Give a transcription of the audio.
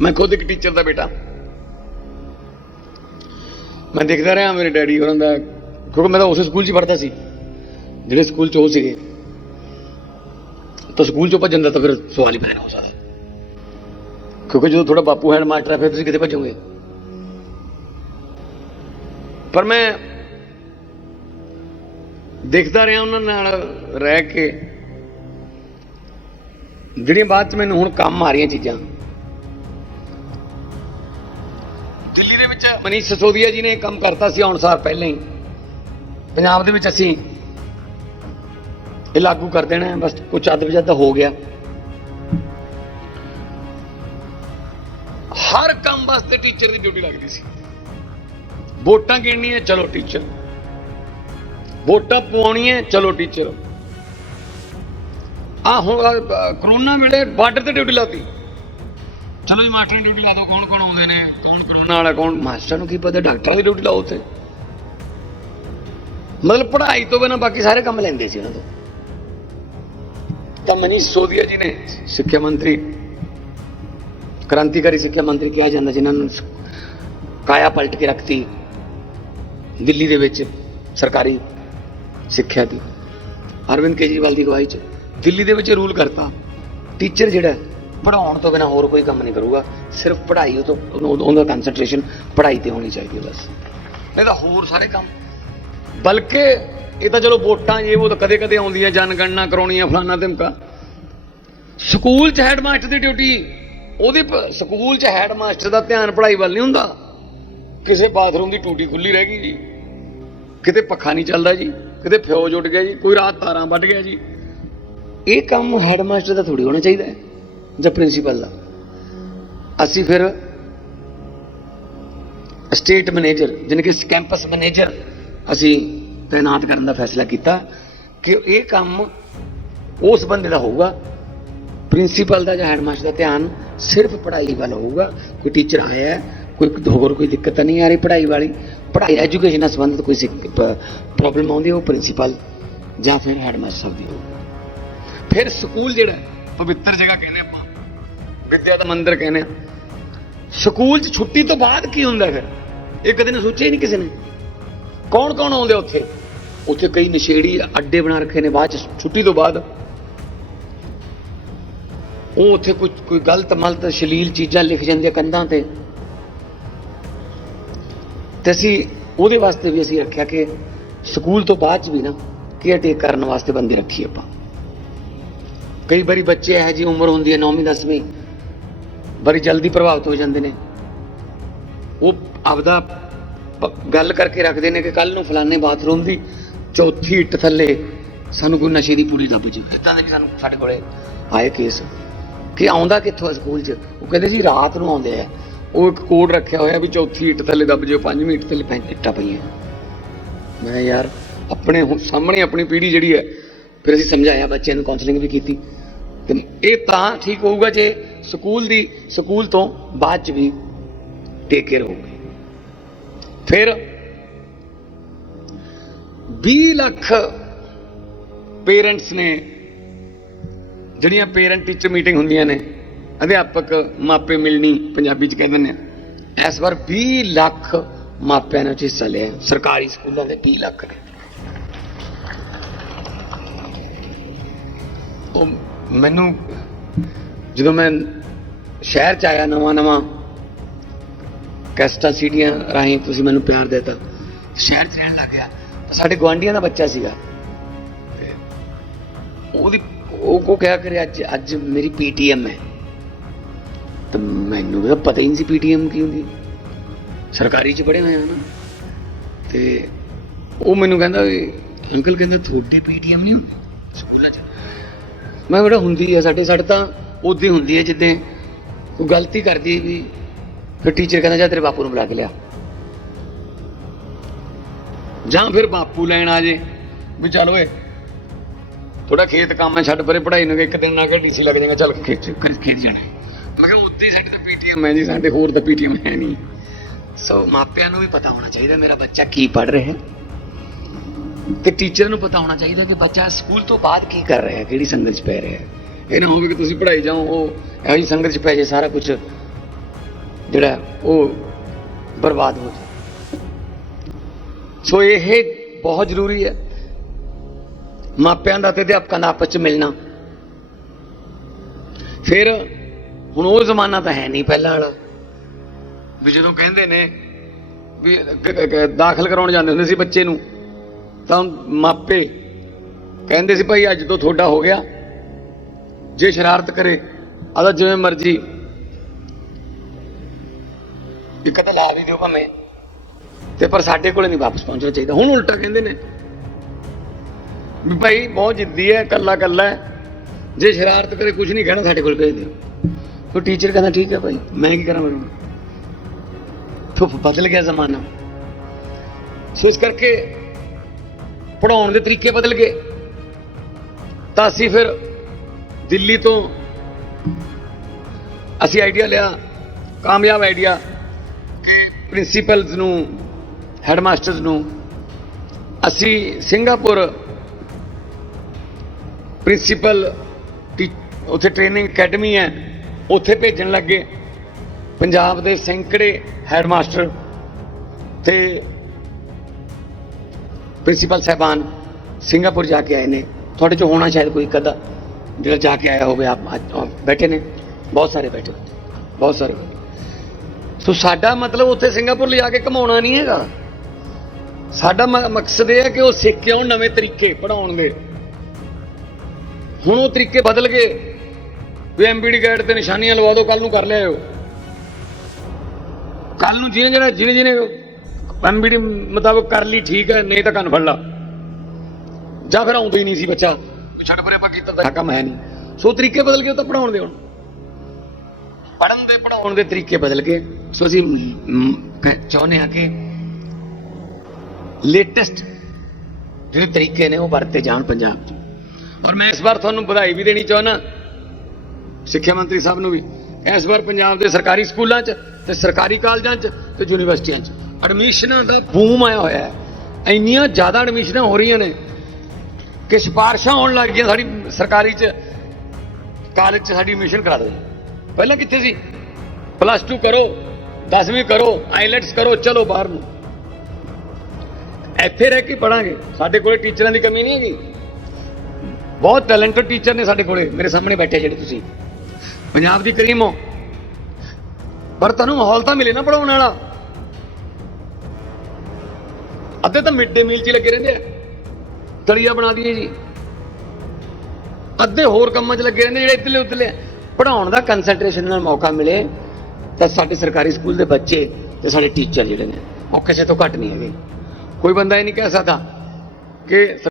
ਮੈਂ ਖੁਦ ਇੱਕ ਟੀਚਰ ਦਾ ਬੇਟਾ। ਮੈਂ ਦੇਖਦਾ ਰਿਹਾ, ਮੇਰੇ ਡੈਡੀ ਹੋਰਾਂ ਦਾ, ਕਿਉਂਕਿ ਮੈਂ ਤਾਂ ਉਸੇ ਸਕੂਲ 'ਚ ਪੜ੍ਹਦਾ ਸੀ, ਜਿਹੜੇ ਸਕੂਲ 'ਚ ਉਹ ਸੀਗੇ। ਤਾਂ ਸਕੂਲ 'ਚੋਂ ਭੱਜਣ ਦਾ ਤਾਂ ਫਿਰ ਸਵਾਲ ਹੀ ਪੈਦਾ ਹੋ ਸਕਦਾ। ਕਿਉਂਕਿ ਜਦੋਂ ਤੁਹਾਡਾ ਬਾਪੂ ਹੈਡ ਮਾਸਟਰ ਹੈ, ਫਿਰ ਤੁਸੀਂ ਕਿਤੇ ਭੱਜੋਗੇ? ਪਰ ਮੈਂ ਦੇਖਦਾ ਰਿਹਾ ਉਹਨਾਂ ਨਾਲ ਰਹਿ ਕੇ, ਜਿਹੜੀਆਂ ਬਾਅਦ ਚ ਮੈਨੂੰ ਹੁਣ ਕੰਮ ਆ ਰਹੀਆਂ ਚੀਜ਼ਾਂ। ਮਨੀਸ਼ ਸਸੋਦੀਆ ਜੀ ਨੇ ਕੰਮ ਕਰਤਾ ਸੀ ਆਉਣ ਸਾਰ ਪਹਿਲਾਂ ਹੀ। ਪੰਜਾਬ ਦੇ ਵਿੱਚ ਅਸੀਂ ਇਹ ਲਾਗੂ ਕਰ ਦੇਣਾ ਬਸ ਕੁਝ ਅੱਧ ਵਿਜੱਦ ਹੋ ਗਿਆ। ਹਰ ਕੰਮ ਵਾਸਤੇ ਟੀਚਰ ਦੀ ਡਿਊਟੀ ਲੱਗਦੀ ਸੀ। ਵੋਟਾਂ ਗਿਣਨੀਆਂ, ਚਲੋ ਟੀਚਰ ਵੋਟਾਂ ਪਵਾਉਣੀਆਂ, ਚਲੋ ਟੀਚਰ ਆ ਹੁਣ ਕਰੋਨਾ ਵੇਲੇ ਬਾਰਡਰ ਤੇ ਡਿਊਟੀ ਲਾਤੀ। ਚਲੋ ਜੀ, ਮਾਸਟਰ ਡਿਊਟੀ ਲਾ ਦਿਓ, ਕੌਣ ਕੌਣ ਆਉਂਦੇ ਨੇ, ਕੌਣ ਕਰੋਨਾ ਵਾਲਾ ਕੌਣ? ਮਾਸਟਰ ਨੂੰ ਕੀ ਪਤਾ, ਡਾਕਟਰਾਂ ਦੀ ਡਿਊਟੀ ਲਾਓ ਉੱਥੇ। ਮਤਲਬ ਪੜ੍ਹਾਈ ਤੋਂ ਬਿਨਾਂ ਬਾਕੀ ਸਾਰੇ ਕੰਮ ਲੈਂਦੇ ਸੀ ਉਹਨਾਂ ਤੋਂ। ਤਾਂ ਮਨੀਸ਼ ਸੋਦੀਆ ਜੀ ਨੇ ਸਿੱਖਿਆ ਮੰਤਰੀ, ਕ੍ਰਾਂਤੀਕਾਰੀ ਸਿੱਖਿਆ ਮੰਤਰੀ ਕਿਹਾ ਜਾਂਦਾ ਜਿਨ੍ਹਾਂ ਨੂੰ ਕਾਇਆ ਪਲਟ ਕੇ ਰੱਖਤੀ, ਦਿੱਲੀ ਦੇ ਵਿੱਚ ਸਰਕਾਰੀ ਸਿੱਖਿਆ ਦੀ। ਅਰਵਿੰਦ ਕੇਜਰੀਵਾਲ ਦੀ ਅਗਵਾਈ 'ਚ, ਦਿੱਲੀ ਦੇ ਵਿੱਚ ਰੂਲ ਕਰਤਾ। ਟੀਚਰ ਜਿਹੜਾ ਪੜਾਉਣ ਤੋਂ ਬਿਨਾ ਹੋਰ ਕੋਈ ਕੰਮ ਨਹੀਂ ਕਰੂਗਾ। ਸਿਰਫ ਪੜ੍ਹਾਈ ਉਹ ਤੋਂ ਉਹਦਾ ਕਨਸੈਂਟਰੇਸ਼ਨ ਪੜ੍ਹਾਈ ਤੇ ਹੋਣੀ ਚਾਹੀਦੀ ਹੈ ਬਸ। ਨਹੀਂ ਤਾਂ ਹੋਰ ਸਾਰੇ ਕੰਮ। ਬਲਕਿ ਇਹ ਤਾਂ ਚਲੋ ਵੋਟਾਂ ਜੇ, ਉਹ ਤਾਂ ਕਦੇ ਕਦੇ ਆਉਂਦੀਆਂ ਜਨਗਣਨਾ ਕਰਾਉਣੀਆਂ ਫਲਾਣਾ ਧਮਕਾ। ਸਕੂਲ 'ਚ ਹੈਡਮਾਸਟਰ ਦੀ ਡਿਊਟੀ ਉਹਦੀ ਪ- ਸਕੂਲ 'ਚ ਹੈਡਮਾਸਟਰ ਦਾ ਧਿਆਨ ਪੜ੍ਹਾਈ ਵੱਲ ਨਹੀਂ ਹੁੰਦਾ। ਕਿਸੇ ਬਾਥਰੂਮ ਦੀ ਟੂਟੀ ਖੁੱਲੀ ਰਹਿ ਗਈ ਜੀ। ਕਿਤੇ ਪੱਖਾ ਨਹੀਂ ਚੱਲਦਾ ਜੀ, ਕਿਤੇ ਫਿਊਜ਼ ਉੱਡ ਗਿਆ ਜੀ, ਕੋਈ ਰਾਤ ਤਾਰਾਂ ਵੱਢ ਗਿਆ ਜੀ। ਇਹ ਕੰਮ ਹੈਡਮਾਸਟਰ ਦਾ ਥੋੜੀ ਹੋਣਾ ਚਾਹੀਦਾ ਹੈ। ਜਾਂ ਪ੍ਰਿੰਸੀਪਲ ਦਾ ਅਸੀਂ ਫਿਰ ਸਟੇਟ ਮੈਨੇਜਰ ਜਾਣੀ ਕਿ ਕੈਂਪਸ ਮੈਨੇਜਰ ਅਸੀਂ ਤਾਇਨਾਤ ਕਰਨ ਦਾ ਫੈਸਲਾ ਕੀਤਾ ਕਿ ਇਹ ਕੰਮ ਉਸ ਬੰਦੇ ਦਾ ਹੋਊਗਾ ਪ੍ਰਿੰਸੀਪਲ ਦਾ ਜਾਂ ਹੈਡਮਾਸਟਰ ਦਾ ਧਿਆਨ ਸਿਰਫ ਪੜ੍ਹਾਈ ਵੱਲ ਹੋਊਗਾ। ਕੋਈ ਟੀਚਰ ਆਇਆ ਕੋਈ ਹੋਰ ਕੋਈ ਦਿੱਕਤ ਨਹੀਂ ਆ ਰਹੀ ਪੜ੍ਹਾਈ ਵਾਲੀ। ਪੜ੍ਹਾਈ ਐਜੂਕੇਸ਼ਨ ਨਾਲ ਸੰਬੰਧਿਤ ਕੋਈ ਪ੍ਰੋਬਲਮ ਆਉਂਦੀ ਉਹ ਪ੍ਰਿੰਸੀਪਲ ਜਾਂ ਫਿਰ ਹੈਡਮਾਸਟਰ ਸਾਹਿਬ ਦੀ ਹੋਊਗੀ। ਫਿਰ ਸਕੂਲ ਜਿਹੜਾ ਪਵਿੱਤਰ ਜਗ੍ਹਾ ਕਹਿੰਦੇ ਆਪਾਂ। ਵਿਦਿਆ ਦਾ ਮੰਦਿਰ ਕਹਿੰਦੇ। ਸਕੂਲ 'ਚ ਛੁੱਟੀ ਤੋਂ ਬਾਅਦ ਕੀ ਹੁੰਦਾ ਫਿਰ? ਇਹ ਕਦੇ ਨੇ ਸੋਚਿਆ ਹੀ ਨਹੀਂ ਕਿਸੇ ਨੇ। ਕੌਣ ਕੌਣ ਆਉਂਦੇ ਉੱਥੇ? ਉੱਥੇ ਕਈ ਨਸ਼ੇੜੀ ਅੱਡੇ ਬਣਾ ਰੱਖੇ ਨੇ, ਬਾਅਦ 'ਚ ਛੁੱਟੀ ਤੋਂ ਬਾਅਦ। ਉਹ ਉੱਥੇ ਕੁਝ ਕੋਈ ਗਲਤ ਮਲਤ ਸ਼ਲੀਲ ਚੀਜ਼ਾਂ ਲਿਖ ਜਾਂਦੇ ਕੰਧਾਂ ਤੇ। ਤੇ ਅਸੀਂ ਉਹਦੇ ਵਾਸਤੇ ਵੀ ਅਸੀਂ ਰੱਖਿਆ ਕਿ ਸਕੂਲ ਤੋਂ ਬਾਅਦ ਚ ਵੀ ਨਾ ਕੇਅਰ ਟੇਕ ਕਰਨ ਵਾਸਤੇ ਬੰਦੇ ਰੱਖੀ ਆਪਾਂ। ਕਈ ਵਾਰੀ ਬੱਚੇ ਇਹ ਜੀ ਉਮਰ ਹੁੰਦੀ ਹੈ 9ਵੀਂ 10ਵੀਂ ਬੜੀ ਜਲਦੀ ਪ੍ਰਭਾਵਿਤ ਹੋ ਜਾਂਦੇ ਨੇ। ਉਹ ਆਪਦਾ ਗੱਲ ਕਰਕੇ ਰੱਖਦੇ ਨੇ ਕਿ ਕੱਲ ਨੂੰ ਫਲਾਣੇ ਬਾਥਰੂਮ ਦੀ ਚੌਥੀ ਇੱਟ ਥੱਲੇ ਸਾਨੂੰ ਕੋਈ ਨਸ਼ੇ ਦੀ ਪੂਰੀ ਦੱਬ ਜੀ। ਇਦਾਂ ਦੇ ਸਾਨੂੰ ਸਾਡੇ ਕੋਲੇ ਆਏ ਕੇਸ। ਕਿ ਆਉਂਦਾ ਕਿੱਥੋਂ ਆ ਸਕੂਲ 'ਚ? ਉਹ ਕਹਿੰਦੇ ਸੀ ਰਾਤ ਨੂੰ ਆਉਂਦੇ ਆ। ਉਹ ਇੱਕ ਕੋਡ ਰੱਖਿਆ ਹੋਇਆ ਵੀ ਚੌਥੀ ਇੱਟ ਥੱਲੇ ਦੱਬ ਜਿਓ, ਪੰਜਵੀਂ ਇੱਟ ਥੱਲੇ ਪੈਂ, ਇੱਟਾਂ ਪਈਆਂ। ਮੈਂ ਯਾਰ, ਆਪਣੇ ਹੁਣ ਸਾਹਮਣੇ ਆਪਣੀ ਪੀੜ੍ਹੀ ਜਿਹੜੀ ਹੈ, ਫਿਰ ਅਸੀਂ ਸਮਝਾਇਆ ਬੱਚਿਆਂ ਨੂੰ ਕਾਉਂਸਲਿੰਗ ਵੀ ਕੀਤੀ। ਤੇ ਇਹ ਤਾਂ ਠੀਕ ਹੋਊਗਾ ਜੇ ਸਕੂਲ ਦੀ, ਸਕੂਲ ਤੋਂ ਬਾਅਦ ਚ ਵੀ ਟੇਕ ਕੇਅਰ ਹੋ ਗਈ। ਫਿਰ 20 ਲੱਖ ਪੇਰੈਂਟਸ ਨੇ, ਜਿਹੜੀਆਂ ਪੇਰੈਂਟ ਟੀਚਰ ਮੀਟਿੰਗ ਹੁੰਦੀਆਂ ਨੇ, ਅਧਿਆਪਕ ਮਾਪੇ ਮਿਲਣੀ ਪੰਜਾਬੀ ਚ ਕਹਿੰਦੇ ਨੇ ਇਸ ਵਾਰ 20 ਲੱਖ ਮਾਪਿਆਂ ਨੇ ਹਿੱਸਾ ਲਿਆ। ਸਰਕਾਰੀ ਸਕੂਲਾਂ ਦੇ 20 ਲੱਖ ਨੇ। ਉਹ ਮੈਨੂੰ ਜਦੋਂ ਮੈਂ ਸ਼ਹਿਰ ਚ ਆਇਆ ਨਵਾਂ ਨਵਾਂ। ਕੈਸਟਾ ਸੀਟੀਆਂ ਰਾਹੀਂ ਤੁਸੀਂ ਮੈਨੂੰ ਪਿਆਰ ਦਿੱਤਾ। ਸ਼ਹਿਰ ਚ ਰਹਿਣ ਲੱਗ ਗਿਆ। ਸਾਡੇ ਗਵਾਂਢੀਆਂ ਦਾ ਬੱਚਾ ਸੀਗਾ। ਉਹਦੀ ਉਹ ਕੋ ਕਿਹਾ ਕਰੇ, ਅੱਜ ਅੱਜ ਮੇਰੀ ਪੀਟੀਐਮ ਹੈ। ਤਾਂ ਮੈਨੂੰ ਵੀ ਪਤਾ ਹੀ ਨਹੀਂ ਸੀ ਪੀਟੀਐਮ ਕੀ ਹੁੰਦੀ। ਸਰਕਾਰੀ ਚ ਪੜ੍ਹੇ ਹੋਏ ਆ ਨਾ। ਤੇ ਉਹ ਮੈਨੂੰ ਕਹਿੰਦਾ ਵੀ, ਅੰਕਲ ਕਹਿੰਦਾ ਤੁਹਾਡੀ ਪੀਟੀਐਮ ਨਹੀਂ ਹੁੰਦੀ? ਸਕੂਲਾਂ ਚ। ਮੈਂ ਬੜਾ ਹੁੰਦੀ ਹੈ ਸਾਡੇ ਸਾਡੇ ਤਾਂ ਉਦੋਂ ਹੁੰਦੀ ਹੈ ਜਿੱਦਾਂ ਉਹ ਗਲਤੀ ਕਰਦੀ ਵੀ ਫਿਰ ਟੀਚਰ ਕਹਿੰਦਾ, ਜਾ ਤੇਰੇ ਬਾਪੂ ਨੂੰ ਬੁਲਾ ਕੇ ਲਿਆ। ਜਾਂ ਫਿਰ ਬਾਪੂ ਲੈਣ ਆ ਜੇ, ਵੀ ਚੱਲ ਓਏ ਥੋੜਾ ਖੇਤ ਕੰਮ ਛੱਡ ਪਰੇ ਪੜਾਈ ਨੂੰ ਇੱਕ ਦਿਨ ਨਾ ਕੇ ਡੀਸੀ ਲੱਗ ਜਾਏਗਾ, ਚੱਲ ਖੇਤ ਖੇਤ ਜਾਣਾ। ਮੈਂ ਕਿਹਾ ਉੱਤੇ ਸਾਡੇ ਤਾਂ ਪੀਟੀਐਮ ਹੈ ਜੀ ਸਾਡੇ ਹੋਰ ਤਾਂ ਪੀਟੀਐਮ ਹੈ ਨਹੀਂ। ਸੋ ਮਾਪਿਆਂ ਨੂੰ ਵੀ ਪਤਾ ਹੋਣਾ ਚਾਹੀਦਾ, ਮੇਰਾ ਬੱਚਾ ਕੀ ਪੜ ਰਿਹਾ ਹੈ। ਤੇ ਟੀਚਰ ਨੂੰ ਪਤਾ ਹੋਣਾ ਚਾਹੀਦਾ ਕਿ ਬੱਚਾ ਸਕੂਲ ਤੋਂ ਬਾਅਦ ਕੀ ਕਰ ਰਿਹਾ ਹੈ, ਕਿਹੜੀ ਸੰਗਤ 'ਚ ਪੈ ਰਿਹਾ ਹੈ। ਇਹ ਨਾ ਹੋਵੇ ਕਿ ਤੁਸੀਂ ਪੜਾਈ ਜਾਓ, ਉਹ ਇਹੋ ਜਿਹੀ ਸੰਗਤ 'ਚ ਪੈ ਜੇ ਸਾਰਾ ਕੁਝ ਜਿਹੜਾ ਉਹ ਬਰਬਾਦ ਹੋ ਜਾਏ। ਸੋ ਇਹ ਬਹੁਤ ਜ਼ਰੂਰੀ ਹੈ। ਮਾਪਿਆਂ ਦਾ ਤੇ ਅਧਿਆਪਕਾਂ ਦਾ ਆਪਸ ਚ ਮਿਲਣਾ। ਫਿਰ ਹੁਣ ਉਹ ਜ਼ਮਾਨਾ ਤਾਂ ਹੈ ਨਹੀਂ ਪਹਿਲਾਂ ਵਾਲਾ। ਵੀ ਜਦੋਂ ਕਹਿੰਦੇ ਨੇ ਵੀ ਦਾਖਲ ਕਰਾਉਣ ਜਾਂਦੇ ਹੁੰਦੇ ਸੀ ਬੱਚੇ ਨੂੰ, ਤਾਂ ਮਾਪੇ ਕਹਿੰਦੇ ਸੀ, ਭਾਈ ਅੱਜ ਤੋਂ ਤੁਹਾਡਾ ਹੋ ਗਿਆ। ਜੇ ਸ਼ਰਾਰਤ ਕਰੇ ਆਦਾ ਜਿਵੇਂ ਮਰਜ਼ੀ ਇੱਕ ਤਾਂ ਲਾ ਵੀ ਦਿਓ ਭਾਵੇਂ, ਤੇ ਪਰ ਸਾਡੇ ਕੋਲੇ ਨਹੀਂ ਵਾਪਸ ਪਹੁੰਚਣਾ ਚਾਹੀਦਾ। ਹੁਣ ਉਲਟਾ ਕਹਿੰਦੇ ਨੇ ਵੀ ਭਾਈ ਬਹੁਤ ਜਿੱਦੀ ਹੈ ਕੱਲਾ ਕੱਲਾ ਜੇ ਸ਼ਰਾਰਤ ਕਰੇ ਕੁਝ ਨਹੀਂ ਕਹਿਣਾ ਸਾਡੇ ਕੋਲ ਭੇਜ ਦਿਓ ਫਿਰ ਟੀਚਰ ਕਹਿੰਦਾ, ਠੀਕ ਹੈ ਭਾਈ, ਮੈਂ ਕੀ ਕਰਾਂ ਮੈਨੂੰ तो ਬਦਲ ਗਿਆ ਜ਼ਮਾਨਾ। ਸੋ ਇਸ ਕਰਕੇ ਪੜਾਉਣ ਦੇ ਤਰੀਕੇ ਬਦਲ ਗਏ। ਤਾਂ ਅਸੀਂ ਫਿਰ ਦਿੱਲੀ ਤੋਂ ਅਸੀਂ ਆਈਡੀਆ ਲਿਆ, ਕਾਮਯਾਬ ਆਈਡੀਆ ਕਿ ਪ੍ਰਿੰਸੀਪਲਸ ਨੂੰ ਹੈਡਮਾਸਟਰਸ ਨੂੰ। ਅਸੀਂ ਸਿੰਗਾਪੁਰ ਪ੍ਰਿੰਸੀਪਲ ਉੱਥੇ ਟ੍ਰੇਨਿੰਗ ਅਕੈਡਮੀ ਹੈ, ਉੱਥੇ ਭੇਜਣ ਲੱਗੇ। ਪੰਜਾਬ ਦੇ ਸੈਂਕੜੇ ਹੈਡਮਾਸਟਰ ਤੇ ਪ੍ਰਿੰਸੀਪਲ ਸਾਹਿਬਾਨ ਸਿੰਗਾਪੁਰ ਜਾ ਕੇ ਆਏ ਨੇ। ਤੁਹਾਡੇ ਚ ਹੋਣਾ ਸ਼ਾਇਦ ਕੋਈ ਕਦਾ ਜਿਹੜਾ ਜਾ ਕੇ ਆਇਆ ਹੋਵੇ ਆਪ ਬੈਠੇ ਨੇ, ਬਹੁਤ ਸਾਰੇ ਬੈਠੇ ਬਹੁਤ ਸਾਰੇ ਸੋ ਸਾਡਾ ਮਤਲਬ ਉੱਥੇ ਸਿੰਗਾਪੁਰ ਲਿਜਾ ਕੇ ਕਮਾਉਣਾ ਨਹੀਂ ਹੈਗਾ। ਸਾਡਾ ਮਕਸਦ ਇਹ ਹੈ ਕਿ ਉਹ ਸਿੱਖ ਕੇ ਆਉਣ ਨਵੇਂ ਤਰੀਕੇ ਪੜਾਉਣ ਦੇ। ਹੁਣ ਉਹ ਤਰੀਕੇ ਬਦਲ ਗਏ। ਵੀ ਐਮਬੀਡੀ ਗਾਈਡ ਤੇ ਨਿਸ਼ਾਨੀਆਂ ਲਵਾ ਦਿਓ ਕੱਲ ਨੂੰ ਕਰ ਲਿਆਇਓ। ਕੱਲ ਨੂੰ ਜਿਹਨੇ ਜਿਹੜਾ ਜਿਹਨੇ ਜਿਹਨੇ ਐਮਬੀਡੀ ਮੁਤਾਬਕ ਕਰ ਲਈ, ਠੀਕ ਹੈ, ਨਹੀਂ ਤਾਂ ਕੰਨ ਫੜ ਲਾ। ਜਾਂ ਫਿਰ ਆਉਂਦਾ ਹੀ ਨਹੀਂ ਸੀ ਬੱਚਾ। ਛੱਡ ਪਰੇ ਆਪਾਂ ਕੀਤਾ ਤਾਂ ਕੰਮ ਹੈ ਨਹੀਂ। ਸੋ ਤਰੀਕੇ ਬਦਲ ਗਏ ਉਹ ਤਾਂ ਪੜਾਉਣ ਦੇ ਹੁਣ। ਪੜਨ ਦੇ ਪੜਾਉਣ ਦੇ ਤਰੀਕੇ ਬਦਲ ਗਏ। ਸੋ ਅਸੀਂ ਚਾਹੁੰਦੇ ਹਾਂ ਕਿ ਲੇਟੈਸਟ ਜਿਹੜੇ ਤਰੀਕੇ ਨੇ ਉਹ ਵਰਤੇ ਜਾਣ ਪੰਜਾਬ 'ਚ ਔਰ ਮੈਂ ਇਸ ਵਾਰ ਤੁਹਾਨੂੰ ਵਧਾਈ ਵੀ ਦੇਣੀ ਚਾਹੁੰਦਾ। ਸਿੱਖਿਆ ਮੰਤਰੀ ਸਾਹਿਬ ਨੂੰ ਵੀ। ਇਸ ਵਾਰ ਪੰਜਾਬ ਦੇ ਸਰਕਾਰੀ ਸਕੂਲਾਂ 'ਚ ਤੇ ਸਰਕਾਰੀ ਕਾਲਜਾਂ 'ਚ ਤੇ ਯੂਨੀਵਰਸਿਟੀਆਂ 'ਚ। ਐਡਮਿਸ਼ਨਾਂ ਦਾ ਬੂਮ ਆਇਆ ਹੋਇਆ ਹੈ। ਇੰਨੀਆਂ ਜ਼ਿਆਦਾ ਐਡਮਿਸ਼ਨਾਂ ਹੋ ਰਹੀਆਂ ਨੇ। ਕਿ ਸਿਫਾਰਸ਼ਾਂ ਆਉਣ ਲੱਗ ਗਈਆਂ ਸਾਡੀ ਸਰਕਾਰੀ 'ਚ, ਕਾਲਜ 'ਚ ਸਾਡੀ ਐਡਮਿਸ਼ਨ ਕਰਾ ਦਿਓ। ਪਹਿਲਾਂ ਕਿੱਥੇ ਸੀ? ਪਲੱਸ 2 ਕਰੋ 10ਵੀਂ ਕਰੋ ਆਈਲੈਟਸ ਕਰੋ, ਚਲੋ ਬਾਹਰ ਨੂੰ। ਇੱਥੇ ਰਹਿ ਕੇ ਪੜਾਂਗੇ ਸਾਡੇ ਕੋਲੇ ਟੀਚਰਾਂ ਦੀ ਕਮੀ ਨਹੀਂ ਹੈਗੀ। ਬਹੁਤ ਟੈਲੈਂਟਡ ਟੀਚਰ ਨੇ ਸਾਡੇ ਕੋਲੇ, ਮੇਰੇ ਸਾਹਮਣੇ ਬੈਠੇ ਜਿਹੜੇ ਤੁਸੀਂ। ਪੰਜਾਬ ਦੀ ਕਰੀਮ ਹੋ। ਪਰ ਤੁਹਾਨੂੰ ਮਾਹੌਲ ਤਾਂ ਮਿਲੇ ਨਾ ਪੜਾਉਣ ਵਾਲਾ। ਅੱਧੇ ਤਾਂ ਮਿਡ ਡੇ ਮੀਲ 'ਚ ਹੀ ਲੱਗੇ ਰਹਿੰਦੇ ਆ। ਤਲੀਆ ਬਣਾ ਦਈਏ ਜੀ। ਅੱਧੇ ਹੋਰ ਕੰਮਾਂ 'ਚ ਲੱਗੇ ਰਹਿੰਦੇ ਜਿਹੜੇ ਇੱਧਰਲੇ ਉੱਧਰਲੇ। ਪੜਾਉਣ ਦਾ ਕਨਸੈਂਟਰੇਸ਼ਨ ਨਾਲ ਮੌਕਾ ਮਿਲੇ, ਤਾਂ ਸਾਡੇ ਸਰਕਾਰੀ ਸਕੂਲ ਦੇ ਬੱਚੇ ਤੇ ਸਾਡੇ ਟੀਚਰ ਜਿਹੜੇ ਨੇ ਉਹ ਕਿਸੇ ਤੋਂ ਘੱਟ ਨਹੀਂ ਹੈਗੇ। ਕੋਈ ਬੰਦਾ ਇਹ ਨਹੀਂ ਕਹਿ ਸਕਦਾ ਕਿ